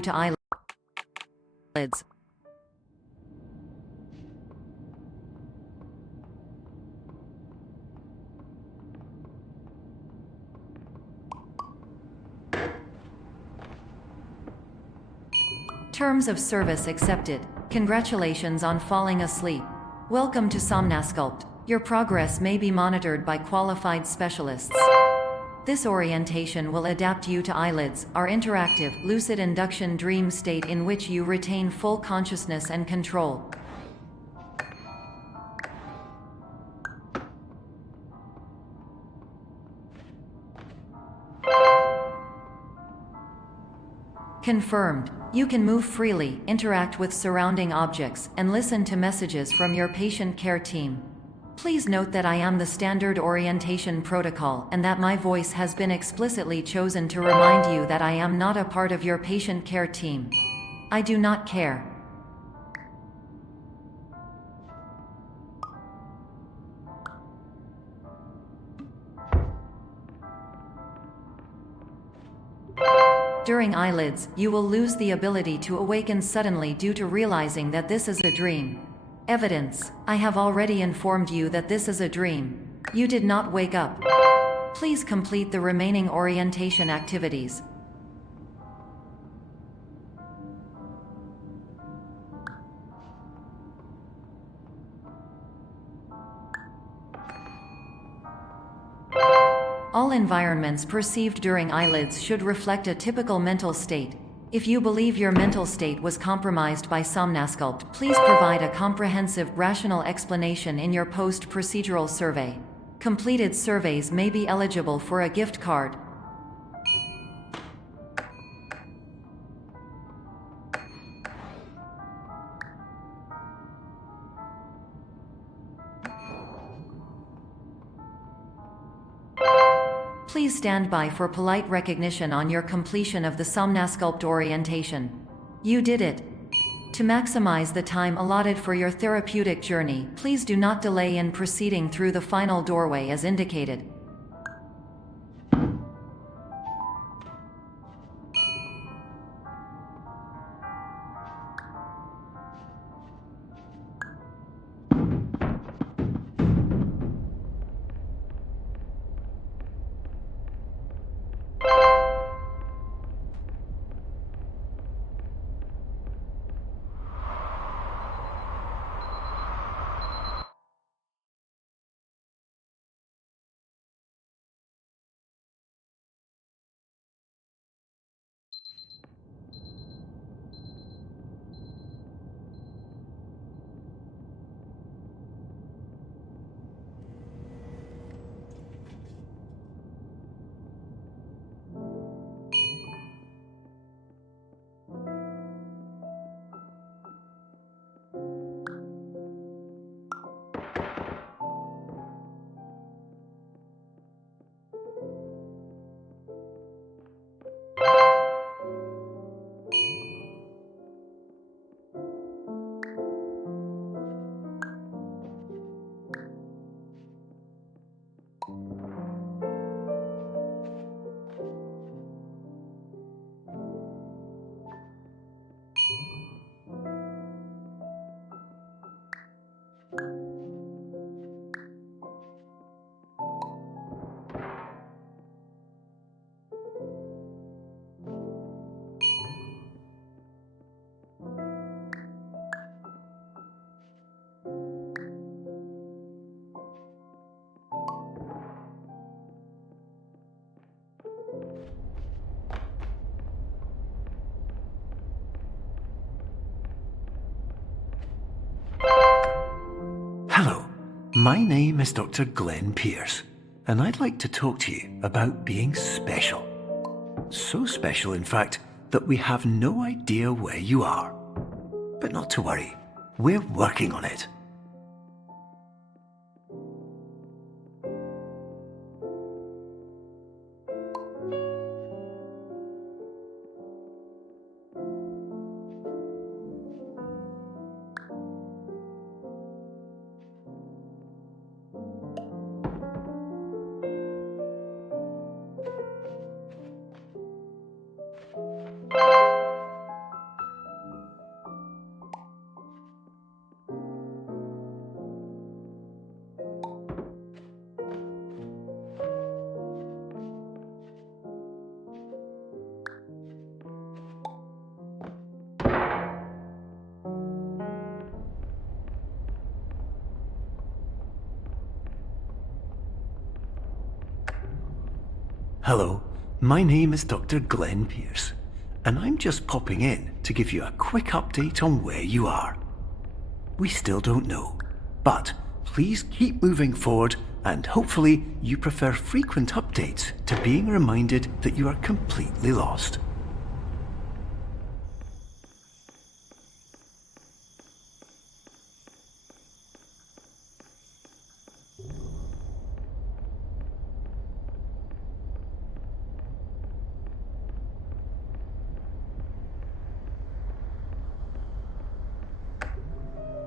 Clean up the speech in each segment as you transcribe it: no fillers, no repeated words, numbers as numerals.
to eyelids. Terms of service accepted. Congratulations on falling asleep. Welcome to Somnasculpt. Your progress may be monitored by qualified specialists. This orientation will adapt you to eyelids, our interactive, lucid induction dream state in which you retain full consciousness and control. Confirmed. You can move freely, interact with surrounding objects, and listen to messages from your patient care team. Please note that I am the standard orientation protocol and that my voice has been explicitly chosen to remind you that I am not a part of your patient care team. I do not care. During eyelids, you will lose the ability to awaken suddenly due to realizing that this is a dream. Evidence: I have already informed you that this is a dream. You did not wake up. Please complete the remaining orientation activities. All environments perceived during eyelids should reflect a typical mental state. If you believe your mental state was compromised by Somnasculpt, please provide a comprehensive, rational explanation in your post-procedural survey. Completed surveys may be eligible for a gift card. Please stand by for polite recognition on your completion of the Somnasculpt orientation. You did it. To maximize the time allotted for your therapeutic journey, please do not delay in proceeding through the final doorway as indicated. Hello, my name is Dr. Glenn Pierce, and I'd like to talk to you about being special. So special, in fact, that we have no idea where you are. But not to worry, we're working on it. Hello, my name is Dr. Glenn Pierce, and I'm just popping in to give you a quick update on where you are. We still don't know, but please keep moving forward, and hopefully you prefer frequent updates to being reminded that you are completely lost.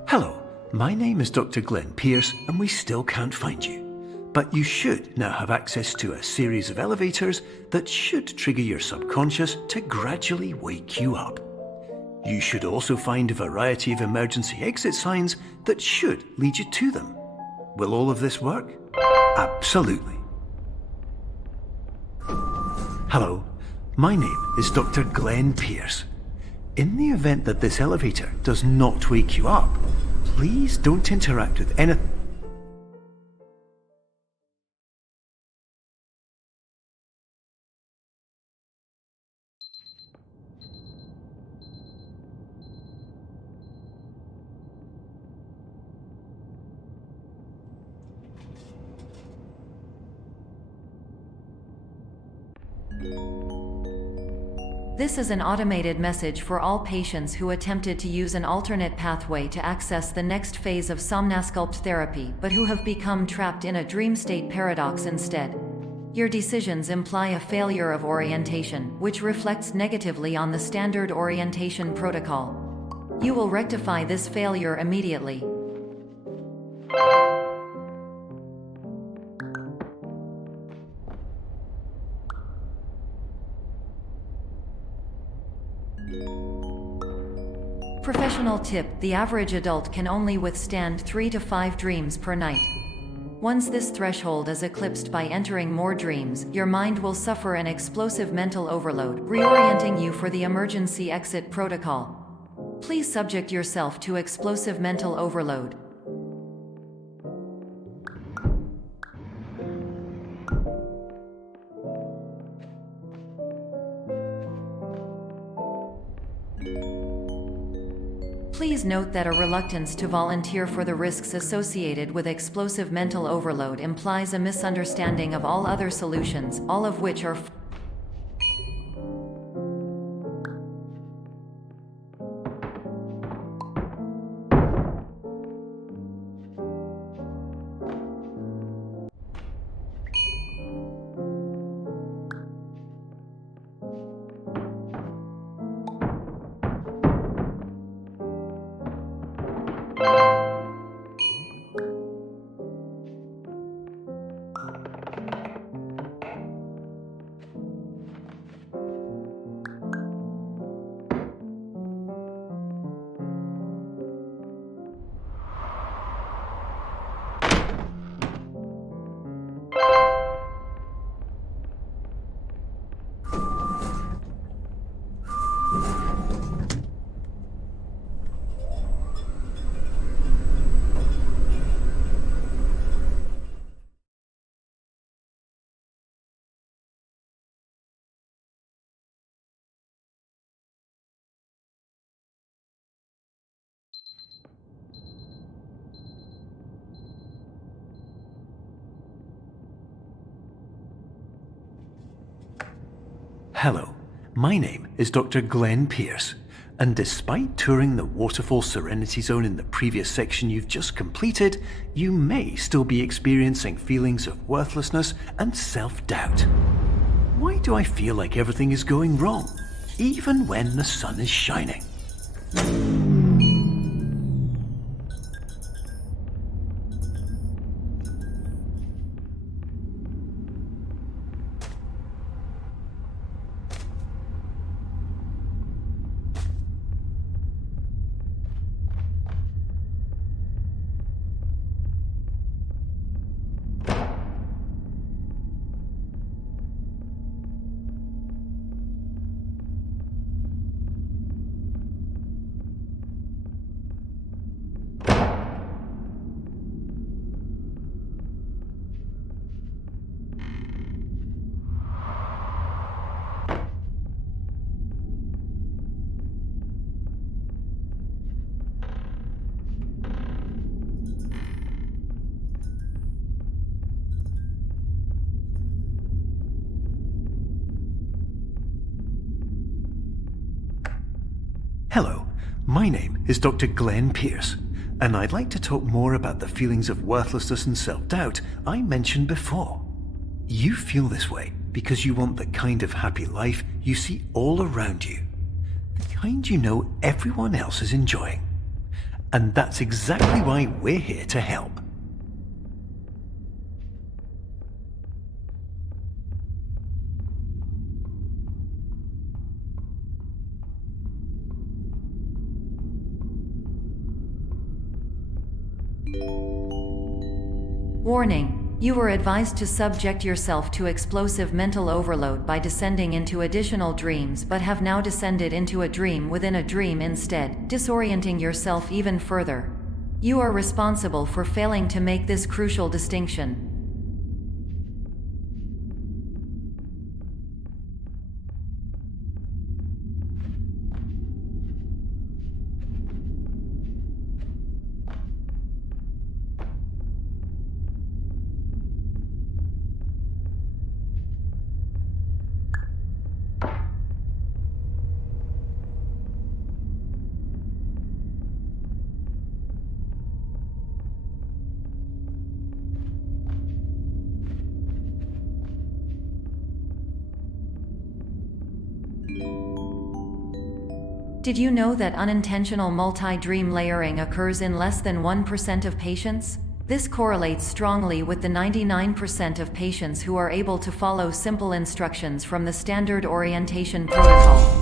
Hello, my name is Dr. Glenn Pierce, and we still can't find you. But you should now have access to a series of elevators that should trigger your subconscious to gradually wake you up. You should also find a variety of emergency exit signs that should lead you to them. Will all of this work? Absolutely. Hello, my name is Dr. Glenn Pierce. In the event that this elevator does not wake you up, please don't interact with anything. This is an automated message for all patients who attempted to use an alternate pathway to access the next phase of somnasculpt therapy but who have become trapped in a dream state paradox instead. Your decisions imply a failure of orientation, which reflects negatively on the standard orientation protocol. You will rectify this failure immediately. Professional tip: the average adult can only withstand 3 to 5 dreams per night. Once this threshold is eclipsed by entering more dreams, your mind will suffer an explosive mental overload, reorienting you for the emergency exit protocol. Please subject yourself to explosive mental overload. Please note that a reluctance to volunteer for the risks associated with explosive mental overload implies a misunderstanding of all other solutions, all of which are Hello, my name is Dr. Glenn Pierce, and despite touring the Waterfall Serenity Zone in the previous section you've just completed, you may still be experiencing feelings of worthlessness and self-doubt. Why do I feel like everything is going wrong, even when the sun is shining? Hello, my name is Dr. Glenn Pierce, and I'd like to talk more about the feelings of worthlessness and self-doubt I mentioned before. You feel this way because you want the kind of happy life you see all around you, the kind you know everyone else is enjoying. And that's exactly why we're here to help. Warning: you were advised to subject yourself to explosive mental overload by descending into additional dreams, but have now descended into a dream within a dream instead, disorienting yourself even further. You are responsible for failing to make this crucial distinction. Did you know that unintentional multi-dream layering occurs in less than 1% of patients? This correlates strongly with the 99% of patients who are able to follow simple instructions from the standard orientation protocol.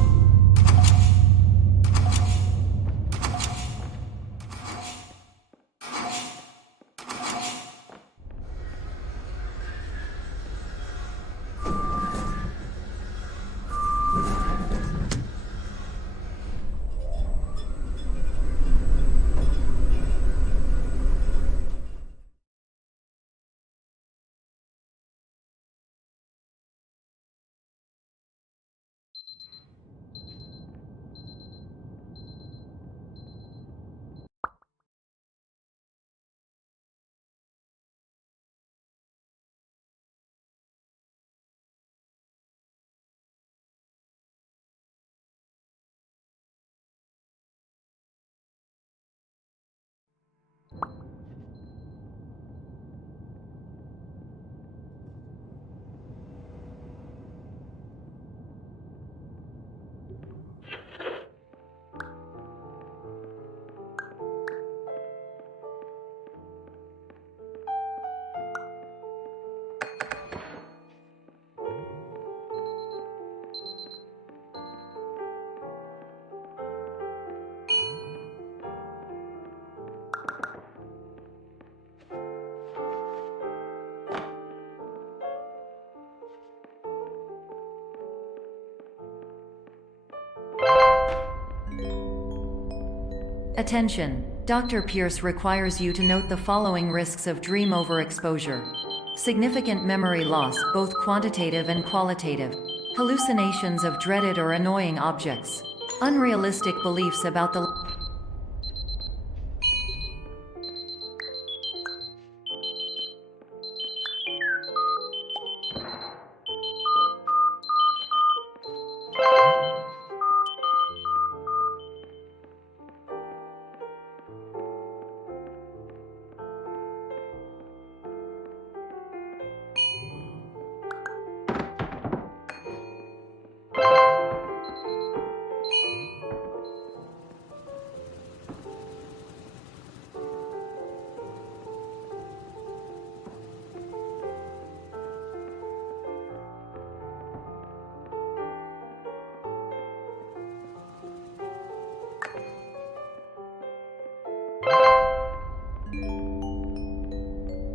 Attention! Dr. Pierce requires you to note the following risks of dream overexposure. Significant memory loss, both quantitative and qualitative. Hallucinations of dreaded or annoying objects. Unrealistic beliefs about the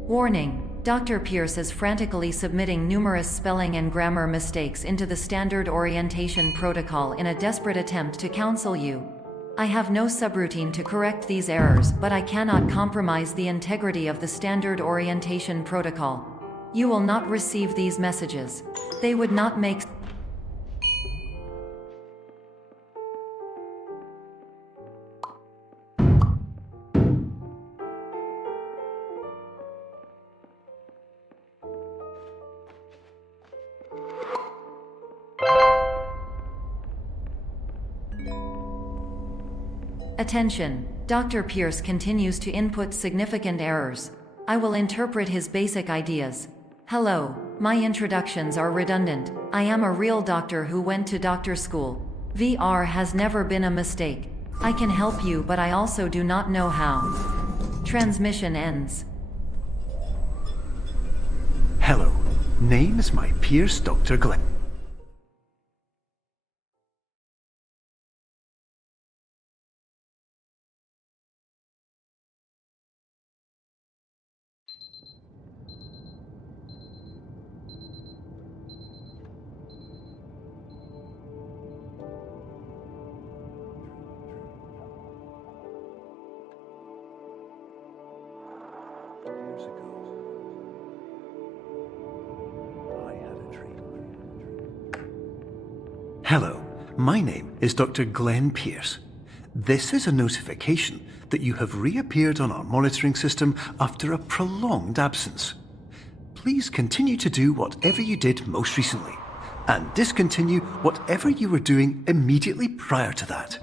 Warning: Dr. Pierce is frantically submitting numerous spelling and grammar mistakes into the standard orientation protocol in a desperate attempt to counsel you. I have no subroutine to correct these errors, but I cannot compromise the integrity of the standard orientation protocol. You will not receive these messages. They would not make Attention, Dr. Pierce continues to input significant errors. I will interpret his basic ideas. Hello, my introductions are redundant. I am a real doctor who went to doctor school. VR has never been a mistake. I can help you, but I also do not know how. Transmission ends. Hello, name is my Pierce Dr. Glenn. Hello, my name is Dr. Glenn Pierce. This is a notification that you have reappeared on our monitoring system after a prolonged absence. Please continue to do whatever you did most recently, and discontinue whatever you were doing immediately prior to that.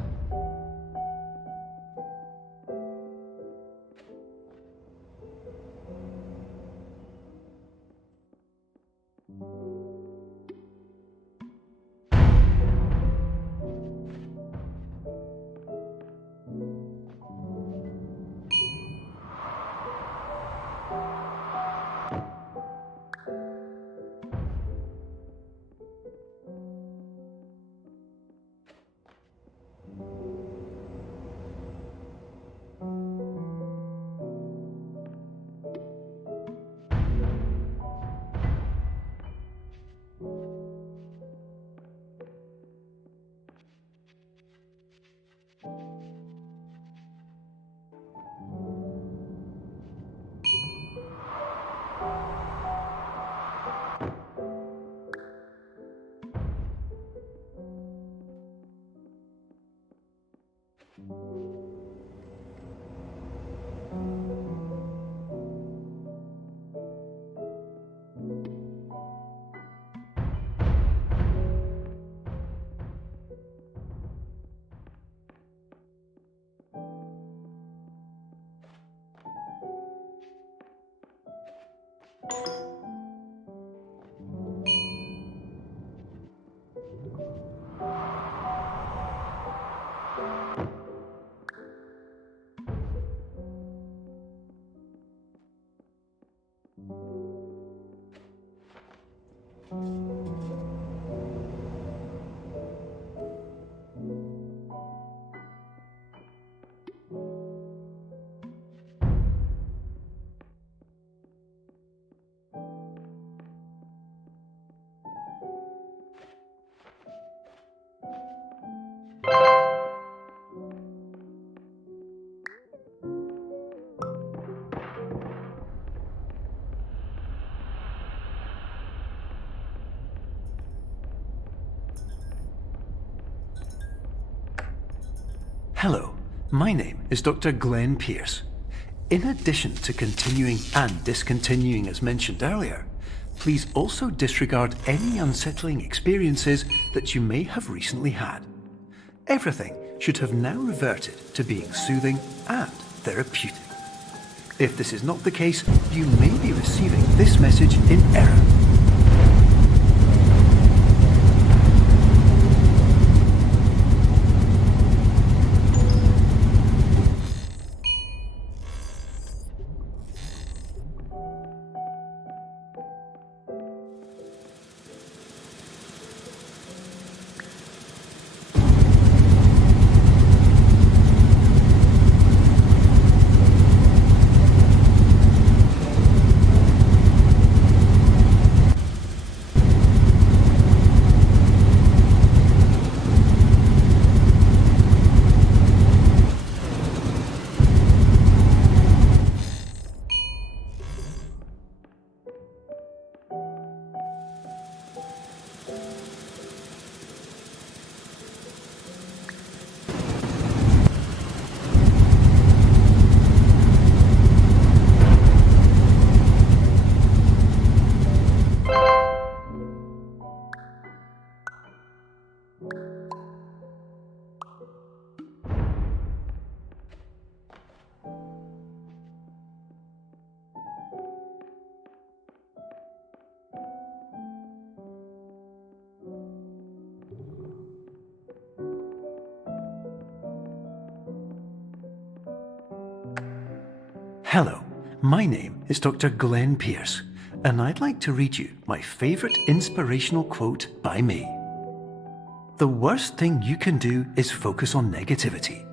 Hello, my name is Dr. Glenn Pierce. In addition to continuing and discontinuing as mentioned earlier, please also disregard any unsettling experiences that you may have recently had. Everything should have now reverted to being soothing and therapeutic. If this is not the case, you may be receiving this message in error. Hello, my name is Dr. Glenn Pierce, and I'd like to read you my favourite inspirational quote by me. The worst thing you can do is focus on negativity.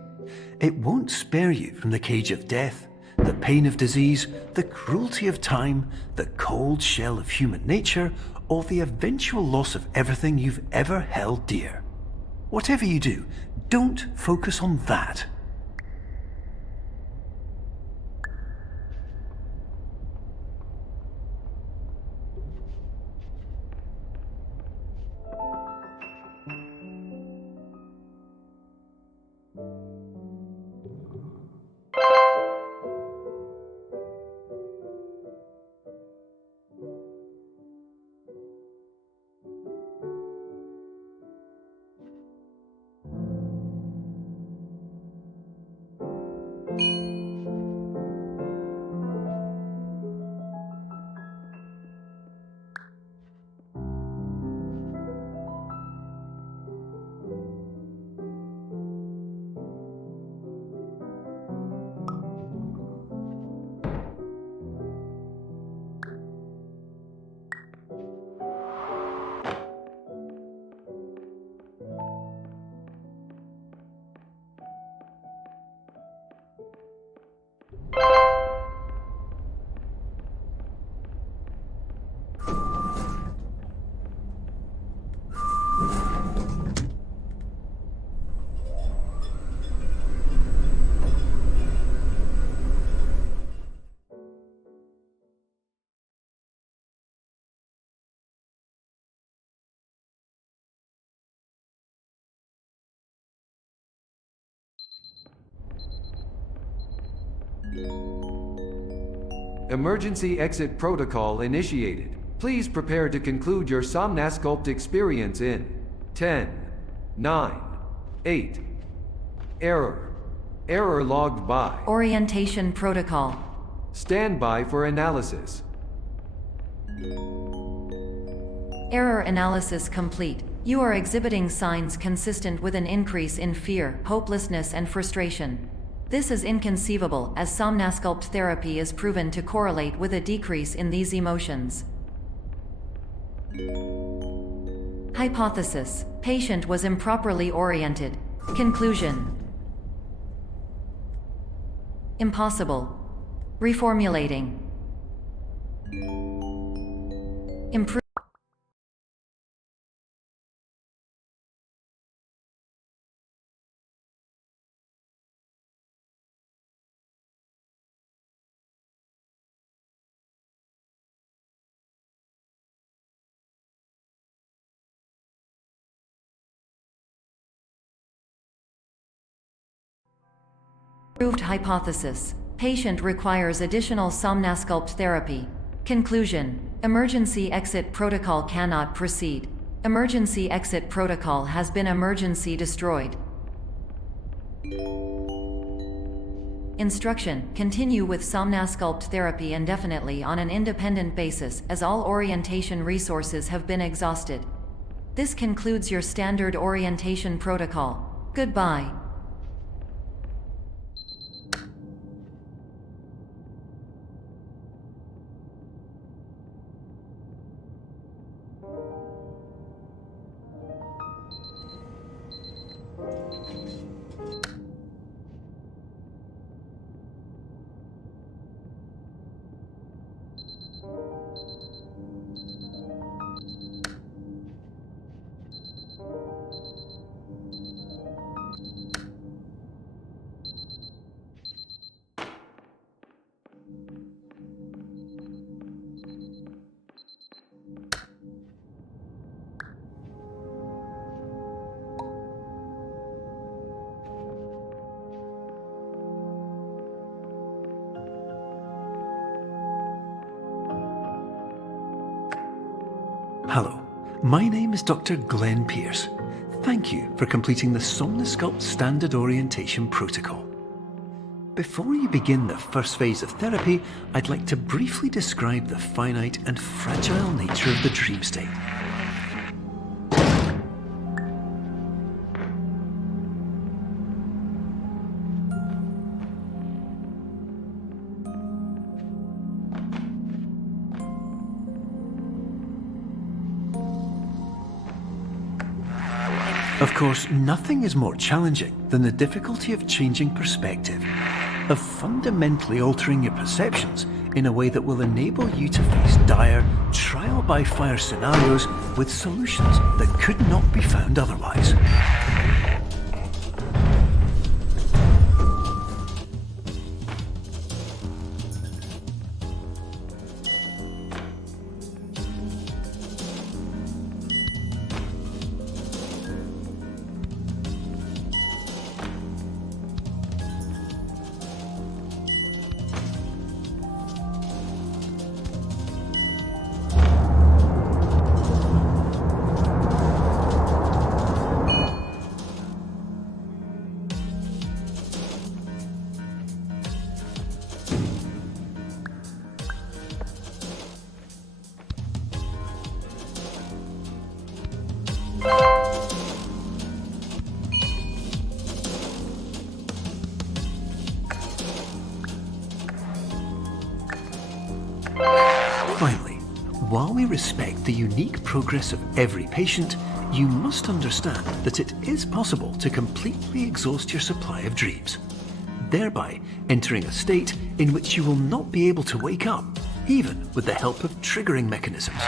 It won't spare you from the cage of death, the pain of disease, the cruelty of time, the cold shell of human nature, or the eventual loss of everything you've ever held dear. Whatever you do, don't focus on that. Emergency exit protocol initiated. Please prepare to conclude your Somnasculpt experience in 10, 9, 8. Error. Error logged by. Orientation protocol. Stand by for analysis. Error analysis complete. You are exhibiting signs consistent with an increase in fear, hopelessness, and frustration. This is inconceivable, as Somnasculpt therapy is proven to correlate with a decrease in these emotions. Hypothesis: patient was improperly oriented. Conclusion: impossible. Reformulating. Improve. Proved hypothesis: patient requires additional Somnasculpt therapy. Conclusion: emergency exit protocol cannot proceed. Emergency exit protocol has been emergency destroyed. Instruction: continue with Somnasculpt therapy indefinitely on an independent basis, as all orientation resources have been exhausted. This concludes your standard orientation protocol. Goodbye. Hello, my name is Dr. Glenn Pierce. Thank you for completing the Somnasculpt Standard Orientation Protocol. Before you begin the first phase of therapy, I'd like to briefly describe the finite and fragile nature of the dream state. Of course, nothing is more challenging than the difficulty of changing perspective, of fundamentally altering your perceptions in a way that will enable you to face dire, trial-by-fire scenarios with solutions that could not be found otherwise. Finally, while we respect the unique progress of every patient, you must understand that it is possible to completely exhaust your supply of dreams, thereby entering a state in which you will not be able to wake up, even with the help of triggering mechanisms.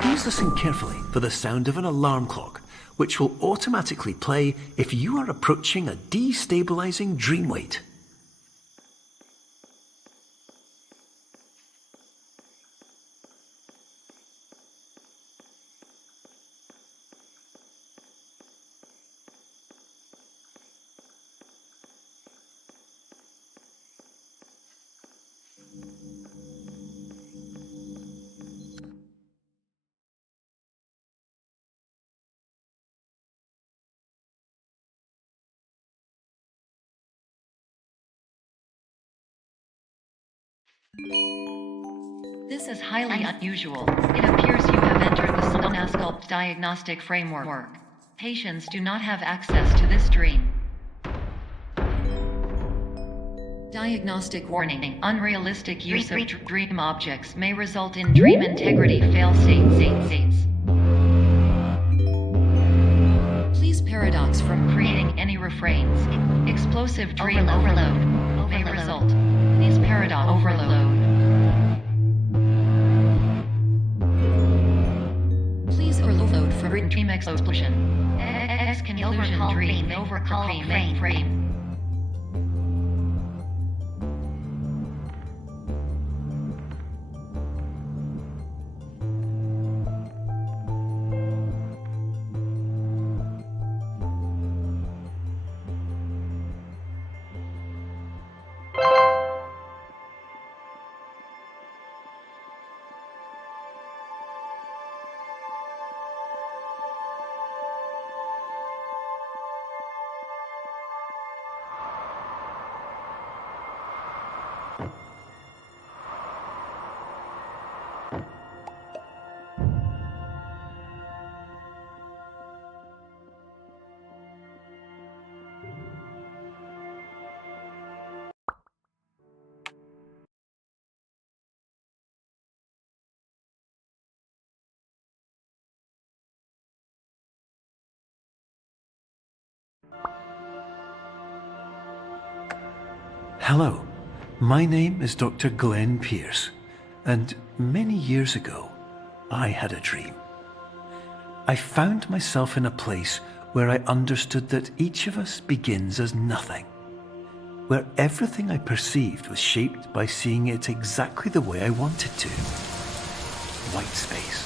Please listen carefully for the sound of an alarm clock, which will automatically play if you are approaching a destabilizing dream weight. This is highly unusual. It appears you have entered the Sonasculpt diagnostic framework. Patients do not have access to this dream. Diagnostic warning. Unrealistic use of dream objects may result in dream integrity fail-states. Please paradox from creating any refrains. Explosive dream overload may result. Please paradox overload. Please overload for dream explosion. Exclusion dream overcall frame. Hello, my name is Dr. Glenn Pierce, and many years ago, I had a dream. I found myself in a place where I understood that each of us begins as nothing, where everything I perceived was shaped by seeing it exactly the way I wanted to. White space.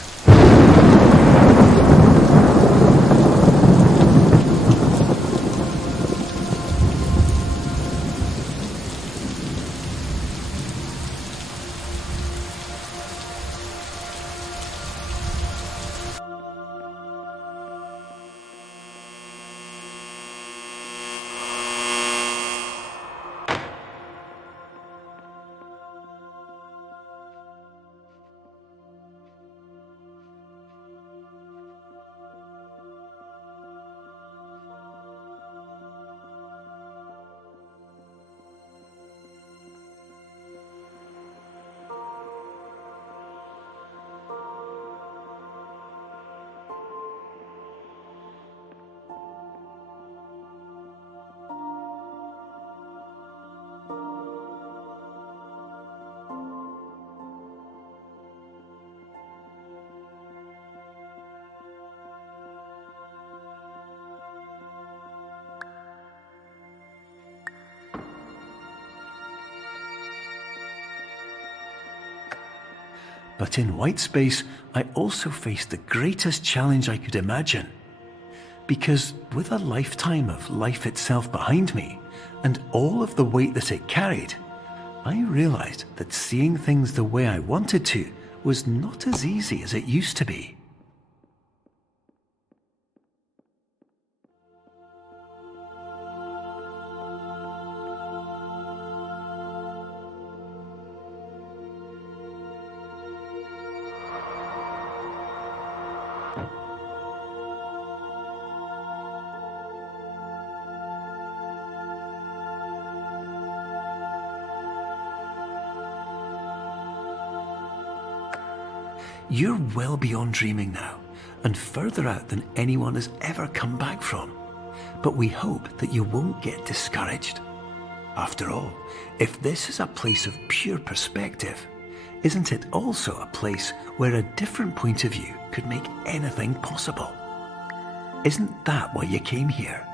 But in white space, I also faced the greatest challenge I could imagine. Because with a lifetime of life itself behind me, and all of the weight that it carried, I realized that seeing things the way I wanted to was not as easy as it used to be. You're well beyond dreaming now, and further out than anyone has ever come back from. But we hope that you won't get discouraged. After all, if this is a place of pure perspective, isn't it also a place where a different point of view could make anything possible? Isn't that why you came here?